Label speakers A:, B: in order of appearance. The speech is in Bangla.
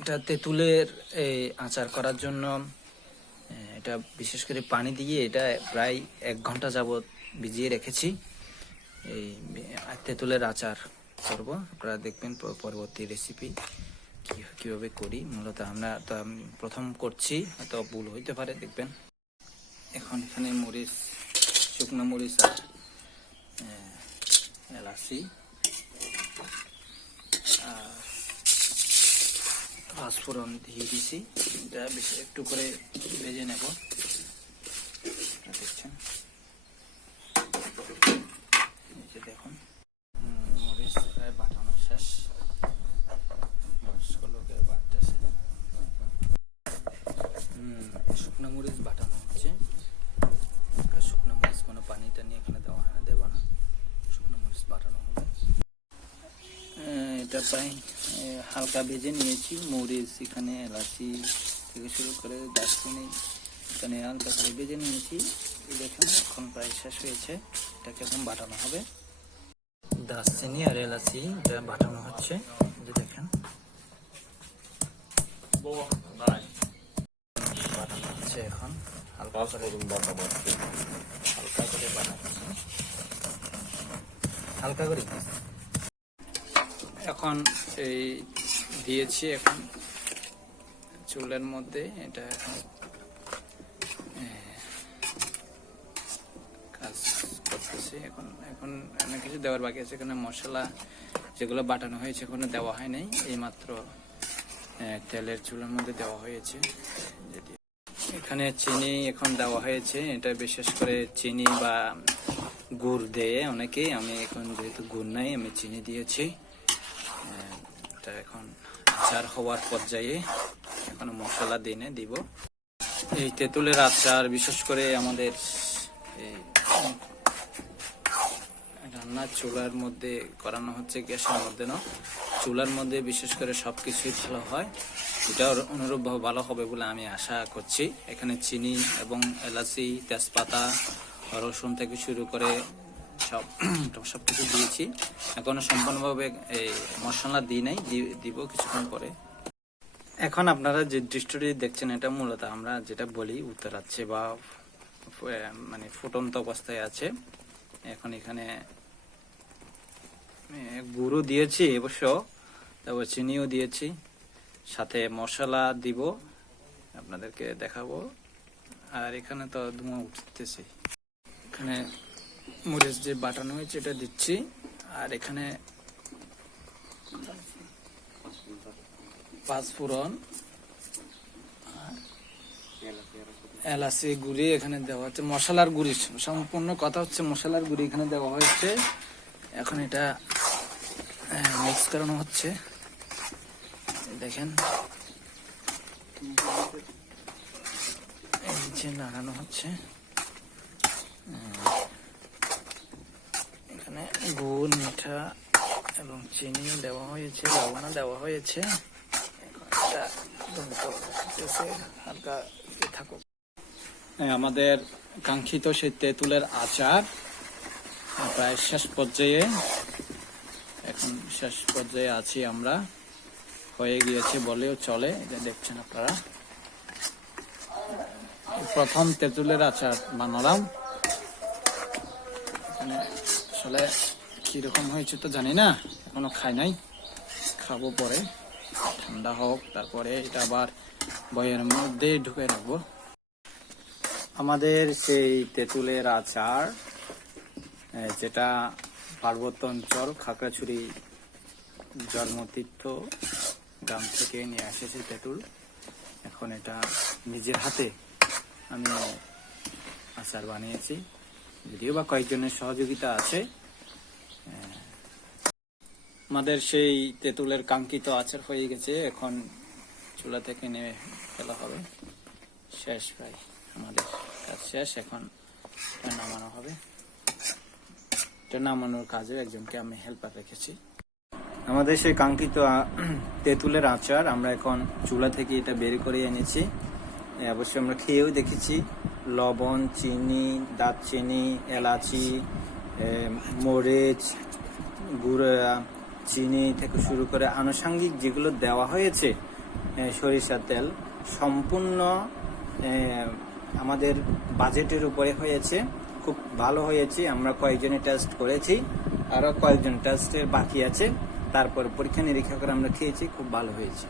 A: এটা তেঁতুলের আচার করার জন্য এটা বিশেষ করে পানি দিয়ে এটা প্রায় এক ঘণ্টা যাবত ভিজিয়ে রেখেছি। এই তেঁতুলের আচার করব। আপনারা দেখবেন পরবর্তী রেসিপি কীভাবে করি, মূলত আমরা তো প্রথম করছি, হয়তো ভুল হইতে পারে, দেখবেন। এখন এখানে মরিচ, শুকনো মরিচ আর এলাচি। আর পাঁচফোড়ন দিয়ে দিছি। এটা বেশি একটু করে ভেজে নেব। দেখছেন? দেখুন, মরিচ প্রায় বাটানো শেষ। বাটতেছে। শুকনো মরিচ বাটানো হচ্ছে। শুকনো মরিচ কোনো পানি টানি এখানে দেওয়া হয় না, দেবো না। শুকনো মরিচ বাটানো এটা প্রায় হালকা ভেজে নিয়েছি। মরিচ এখানে এলাচি থেকে শুরু করে দারচিনি এখানে হালকা করে ভেজে নিয়েছি। দেখেন, এখন প্রায় শেষ হয়েছে। এটাকে এখন বাটানো হবে। দারচিনি আর এলাচি এটা বাটানো হচ্ছে। যে দেখেন। বাটানো হচ্ছে এখন। হালকা করে হালকা করে বাটানো হালকা করে এখন এই দিয়েছি এখন চুলের মধ্যে, এটা এখন কাজ করতেছি। এখন এখন অনেক কিছু দেওয়ার বাকি আছে। এখানে মশলা যেগুলো বাটানো হয়েছে এখনও দেওয়া হয় নাই। এইমাত্র তেলের চুলের মধ্যে দেওয়া হয়েছে। এখানে চিনি এখন দেওয়া হয়েছে। এটা বিশেষ করে চিনি বা গুড় দিয়ে অনেকেই, আমি এখন যেহেতু গুড় নাই, আমি চিনি দিয়েছি। এটা এখন আচার হওয়ার পর্যায়ে এখনও মশলা দিনে দিব। এই তেঁতুলের আচার, বিশেষ করে আমাদের এই রান্নার চুলার মধ্যে করানো হচ্ছে গ্যাসের মধ্যে না, চুলার মধ্যে বিশেষ করে সব কিছুই ভালো হয়। এটা অনুরূপ ভালো হবে বলে আমি আশা করছি। এখানে চিনি এবং এলাচি, তেজপাতা, রসুন থেকে শুরু করে সব সব কিছু দিয়েছি। এখনও সম্পূর্ণভাবে এই মশলা দিই নাই দিব কিছুক্ষণ পরে। এখন আপনারা যে দৃশ্যটি দেখছেন, এটা মূলত আমরা যেটা বলি উত্তরাচ্ছে বা মানে ফুটন্ত অবস্থায় আছে। এখন এখানে গুঁড়ো দিয়েছি অবশ্য, তারপর চিনিও দিয়েছি। সাথে মশলা দিব, আপনাদেরকে দেখাবো। আর এখানে তো ধোঁয়া উঠতেছি। এখানে মরিচ যে বাটানো হয়েছে, এটা দিচ্ছি। আর এখানে পাঁচফোড়ন এলাচি গুড়ি এখানে দেওয়া হচ্ছে, মশলার গুড়ি, সম্পূর্ণ কথা হচ্ছে মশলার গুড়ি এখানে দেওয়া হয়েছে। এখন এটা মিক্স করানো হচ্ছে। দেখেন। এই যে নাড়ানো হচ্ছে উম, এখানে গুড়, মিঠা এবং চিনি দেওয়া হয়েছে লবণ দেওয়া হয়েছে। হালকা থাকুক। আমাদের কাঙ্ক্ষিত সেই তেঁতুলের আচার প্রায় শেষ পর্যায়ে, এখন শেষ পর্যায়ে আছি আমরা। হয়ে গিয়েছে বলেও চলে এটা দেখছেন আপনারা। প্রথম তেঁতুলের আচার বানালাম। আসলে কীরকম হয়েছে তো জানি না, এখনও খাই নাই। খাব পরে, ঠান্ডা হোক, তারপরে এটা আবার বইয়ের মধ্যে ঢুকে রাখব। আমাদের সেই তেঁতুলের আচার যেটা পার্বত্য অঞ্চল খাগড়াছড়ি জন্মতীর্থ গ্রাম থেকে নিয়ে এসেছে তেঁতুল। এখন এটা নিজের হাতে আমি আচার বানিয়েছি। যদিও বা কয়েকজনের সহযোগিতা আছে আমাদের সেই তেঁতুলের কাঙ্ক্ষিত আচার হয়ে গেছে। এখন চুলা থেকে নেমে ফেলা হবে। শেষ প্রায় আমাদের কাজ শেষ। এখন নামানো হবে। এটা নামানোর কাজে একজনকে আমি হেল্পার রেখেছি। আমাদের সেই কাঙ্ক্ষিত তেঁতুলের আচার আমরা এখন চুলা থেকে এটা বের করে এনেছি। অবশ্যই আমরা খেয়েও দেখেছি। লবণ, চিনি, দারচিনি, এলাচি মরিচ গুঁড়া চিনি থেকে শুরু করে আনুষাঙ্গিক যেগুলো দেওয়া হয়েছে এ, সরিষার তেল সম্পূর্ণ আমাদের বাজেটের উপরে হয়েছে। খুব ভালো হয়েছে। আমরা কয়েকজনে টেস্ট করেছি। আরও কয়েকজন টেস্টের বাকি আছে। তারপর পরীক্ষা নিরীক্ষা করে আমরা খেয়েছি। খুব ভালো হয়েছে।